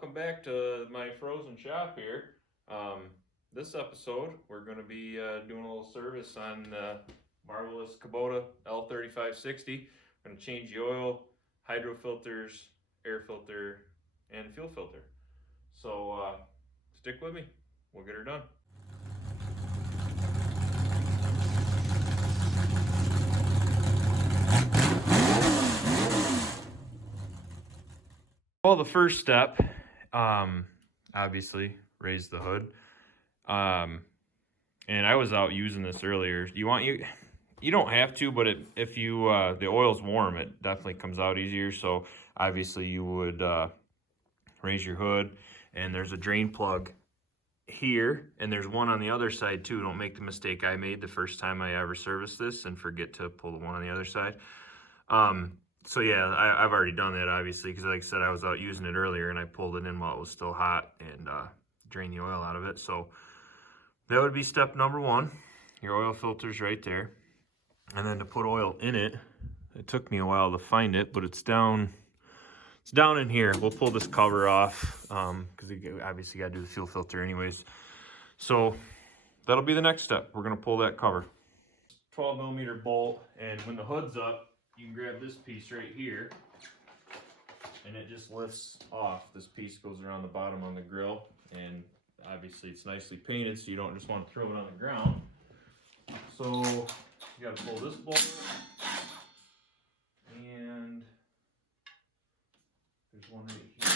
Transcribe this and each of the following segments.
welcome back to my frozen shop here. This episode we're going to be doing a little service on marvelous Kubota L3560. I'm going to change the oil, hydro filters, air filter, and fuel filter. So stick with me, we'll get her done. Well, the first step, obviously, raise the hood. And I was out using this earlier. You don't have to, but if you the oil's warm, it definitely comes out easier. So obviously you would raise your hood, and there's a drain plug here, and there's one on the other side too. Don't make the mistake I made the first time I ever serviced this and forget to pull the one on the other side. So yeah, I've already done that, obviously, because like I said, I was out using it earlier and I pulled it in while it was still hot and drained the oil out of it. So that would be step number one. Your oil filter's right there. And then to put oil in it, it took me a while to find it, but it's down in here. We'll pull this cover off because obviously got to do the fuel filter anyways. So that'll be the next step. We're going to pull that cover. 12mm bolt, and when the hood's up, you can grab this piece right here, and it just lifts off. This piece goes around the bottom on the grill, and obviously it's nicely painted, so you don't just want to throw it on the ground. So you got to pull this bolt, and there's one right here,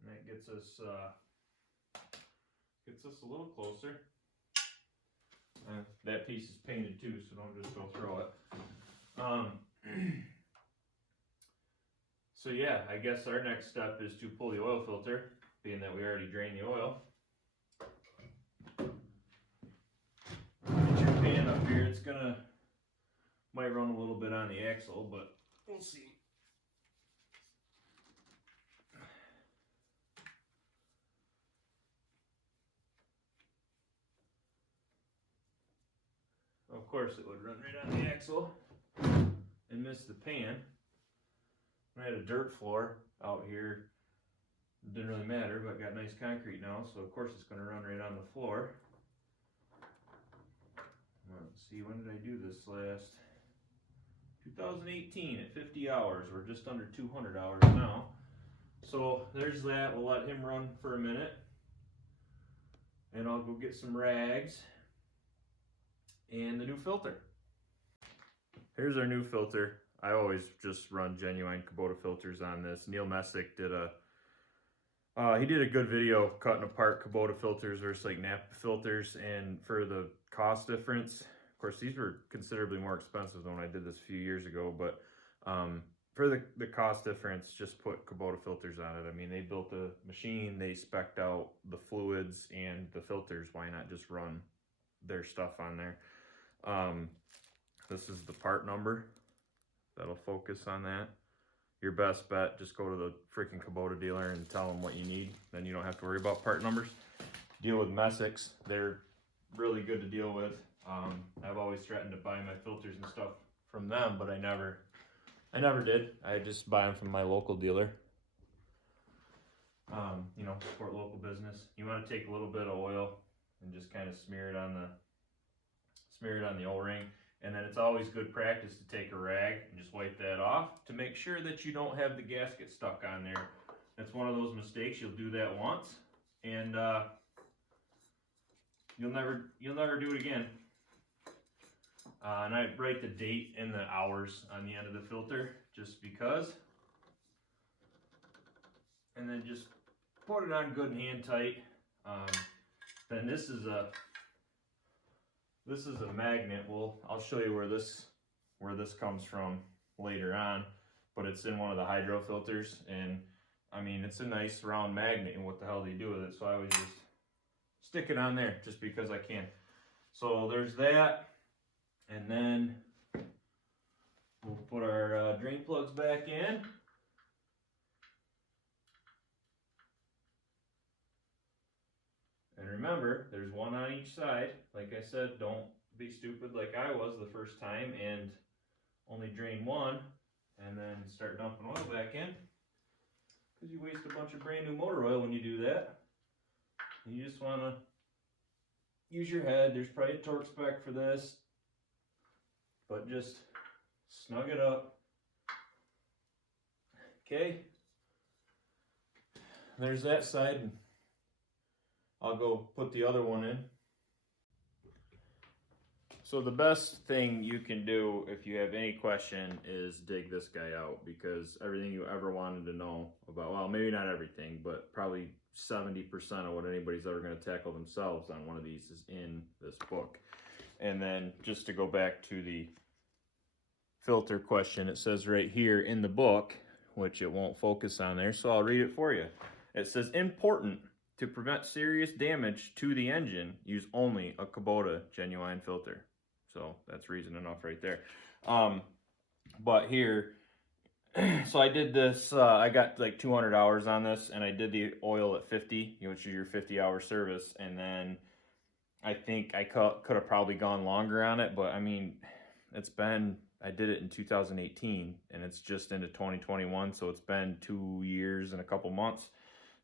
and that gets us a little closer. That piece is painted too, so don't just go throw it. So yeah, I guess our next step is to pull the oil filter, being that we already drained the oil. Get your pan up here. It's might run a little bit on the axle, but we'll see. Of course, it would run right on the axle and miss the pan. I had a dirt floor out here. It didn't really matter, but got nice concrete now, so of course it's going to run right on the floor. Let's see, when did I do this last? 2018 at 50 hours. We're just under 200 hours now. So there's that. We'll let him run for a minute, and I'll go get some rags and the new filter. Here's our new filter. I always just run genuine Kubota filters on this. Neil Messick did he did a good video cutting apart Kubota filters versus like Napa filters, and for the cost difference, of course these were considerably more expensive than when I did this a few years ago, but for the cost difference, just put Kubota filters on it. I mean, they built the machine, they spec'd out the fluids and the filters. Why not just run their stuff on there? This is the part number. That'll focus on that. Your best bet, just go to the freaking Kubota dealer and tell them what you need. Then you don't have to worry about part numbers. Deal with Messick's. They're really good to deal with. I've always threatened to buy my filters and stuff from them, but I never did. I just buy them from my local dealer. You know, support local business. You want to take a little bit of oil and just kind of smear it on the O-ring. And then it's always good practice to take a rag and just wipe that off to make sure that you don't have the gasket stuck on there. That's one of those mistakes. You'll do that once, and you'll never do it again. And I write the date and the hours on the end of the filter just because. And then just put it on good and hand tight. Then this is a magnet. Well, I'll show you where this comes from later on, but it's in one of the hydro filters, and I mean, it's a nice round magnet, and what the hell do you do with it? So I always just stick it on there just because I can. So there's that, and then we'll put our drain plugs back in. And remember, there's one on each side. Like I said, don't be stupid like I was the first time and only drain one and then start dumping oil back in. because you waste a bunch of brand new motor oil when you do that. You just want to use your head. There's probably a torque spec for this, but just snug it up. Okay, there's that side. I'll go put the other one in. So the best thing you can do if you have any question is dig this guy out, because everything you ever wanted to know about, well, maybe not everything, but probably 70% of what anybody's ever going to tackle themselves on one of these is in this book. And then just to go back to the filter question, it says right here in the book, which it won't focus on there, so I'll read it for you. It says, important to prevent serious damage to the engine, use only a Kubota genuine filter. So that's reason enough right there. But here, so I did this, I got like 200 hours on this, and I did the oil at 50, which is your 50-hour service. And then I think I could have probably gone longer on it, but I mean, I did it in 2018 and it's just into 2021. So it's been 2 years and a couple months.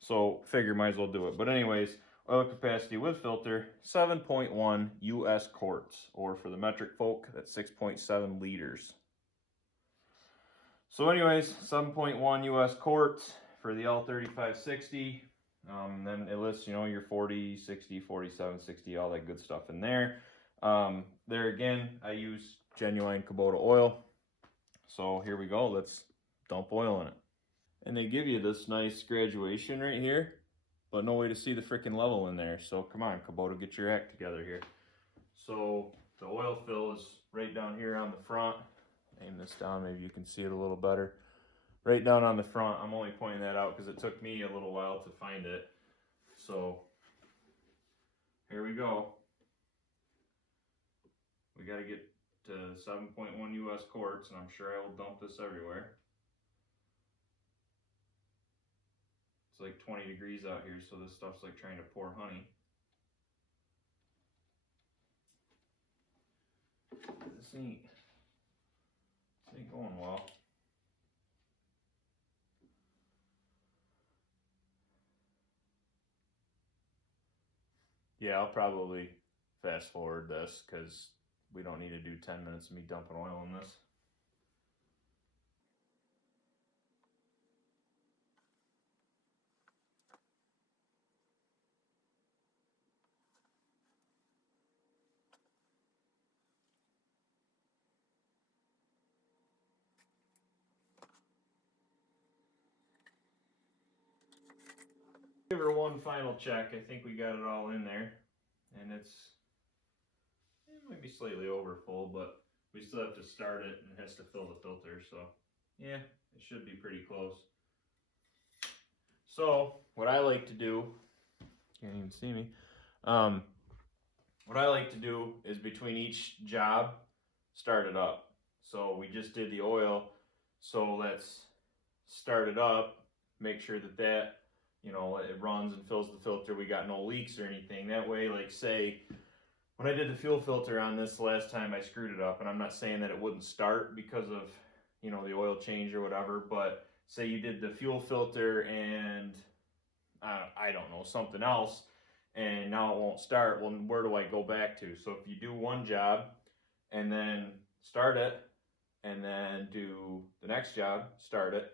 So figure might as well do it. But anyways, oil capacity with filter, 7.1 US quarts, or for the metric folk, that's 6.7 liters. So anyways, 7.1 US quarts for the L3560. Then it lists, your 40, 60, 47, 60, all that good stuff in there. There again, I use genuine Kubota oil. So here we go, let's dump oil in it. And they give you this nice graduation right here, but no way to see the freaking level in there. So come on, Kubota, get your act together here. So the oil fill is right down here on the front. Aim this down, maybe you can see it a little better. Right down on the front. I'm only pointing that out because it took me a little while to find it. So here we go. We got to get to 7.1 US quarts, and I'm sure I will dump this everywhere. It's like 20 degrees out here, so this stuff's like trying to pour honey. This ain't going well. Yeah, I'll probably fast forward this because we don't need to do 10 minutes of me dumping oil in this. Give her one final check. I think we got it all in there, and it might be slightly over full, but we still have to start it and it has to fill the filter. So yeah, it should be pretty close. So what I like to do, can't even see me. What I like to do is between each job, start it up. So we just did the oil, so let's start it up, make sure that it runs and fills the filter. We got no leaks or anything. That way, like say, when I did the fuel filter on this last time, I screwed it up, and I'm not saying that it wouldn't start because of, the oil change or whatever, but say you did the fuel filter and I don't know, something else, and now it won't start. Well, where do I go back to? So if you do one job and then start it and then do the next job, start it,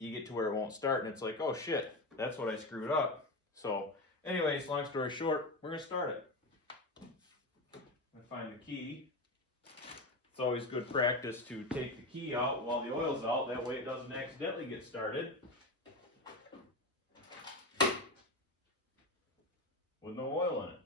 you get to where it won't start and it's like, oh shit, that's what I screwed up. So anyways, long story short, we're gonna start it. I find the key. It's always good practice to take the key out while the oil's out, that way it doesn't accidentally get started with no oil in it.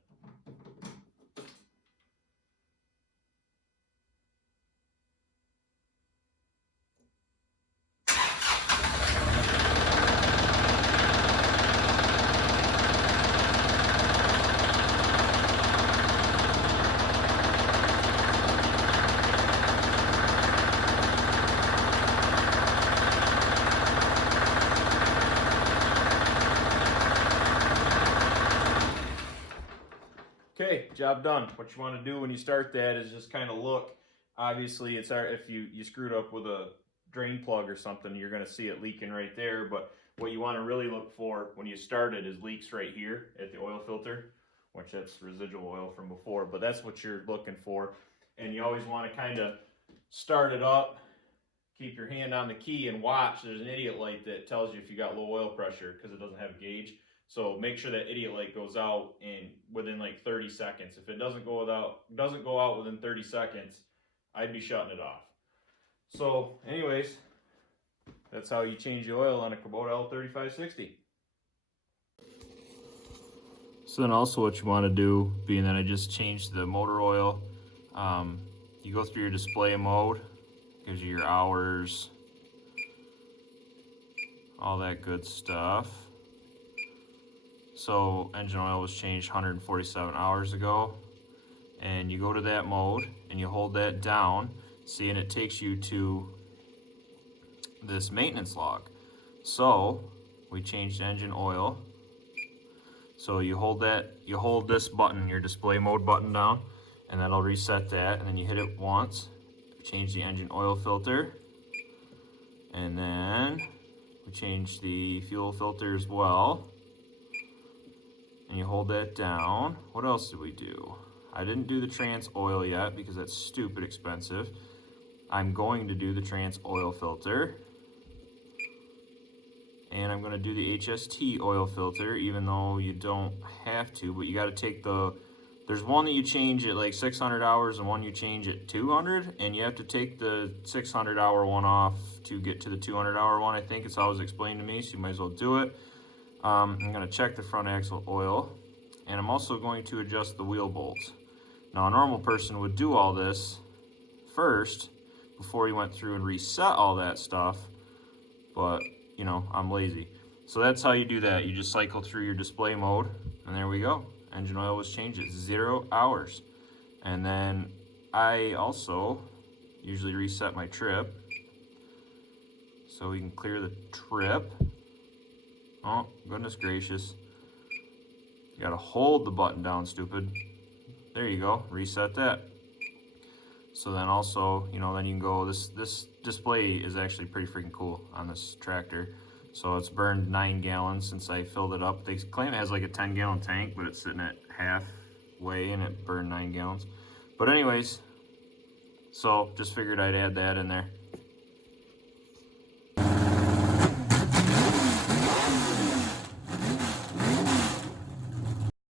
Okay, job done. What you want to do when you start that is just kind of look. Obviously, it's if you screwed up with a drain plug or something, you're going to see it leaking right there. But what you want to really look for when you start it is leaks right here at the oil filter, which that's residual oil from before, but that's what you're looking for. And you always want to kind of start it up, keep your hand on the key and watch. There's an idiot light that tells you if you got low oil pressure because it doesn't have a gauge. So make sure that idiot light goes out within like 30 seconds. If it doesn't go out within 30 seconds, I'd be shutting it off. So anyways, that's how you change the oil on a Kubota L3560. So then also what you want to do, being that I just changed the motor oil, you go through your display mode, gives you your hours, all that good stuff. So engine oil was changed 147 hours ago, and you go to that mode and you hold that down, see, and it takes you to this maintenance log. So we changed engine oil. So you hold this button, your display mode button down, and that'll reset that, and then you hit it once, change the engine oil filter, and then we change the fuel filter as well. And you hold that down. What else did we do? I didn't do the trans oil yet because that's stupid expensive. I'm going to do the trans oil filter. And I'm going to do the HST oil filter, even though you don't have to, but you got to take there's one that you change at like 600 hours and one you change at 200, and you have to take the 600 hour one off to get to the 200 hour one. I think it's always explained to me, so you might as well do it. I'm going to check the front axle oil, and I'm also going to adjust the wheel bolts. Now a normal person would do all this first before he went through and reset all that stuff, but you know, I'm lazy. So that's how you do that. You just cycle through your display mode, and there we go. Engine oil was changed at 0 hours. And then I also usually reset my trip, so we can clear the trip. Oh, goodness gracious. You gotta hold the button down, stupid. There you go, reset that. So then also, you know, then you can go, this display is actually pretty freaking cool on this tractor. So it's burned 9 gallons since I filled it up. They claim it has like a 10-gallon tank, but it's sitting at halfway and it burned 9 gallons. But anyways, so just figured I'd add that in there.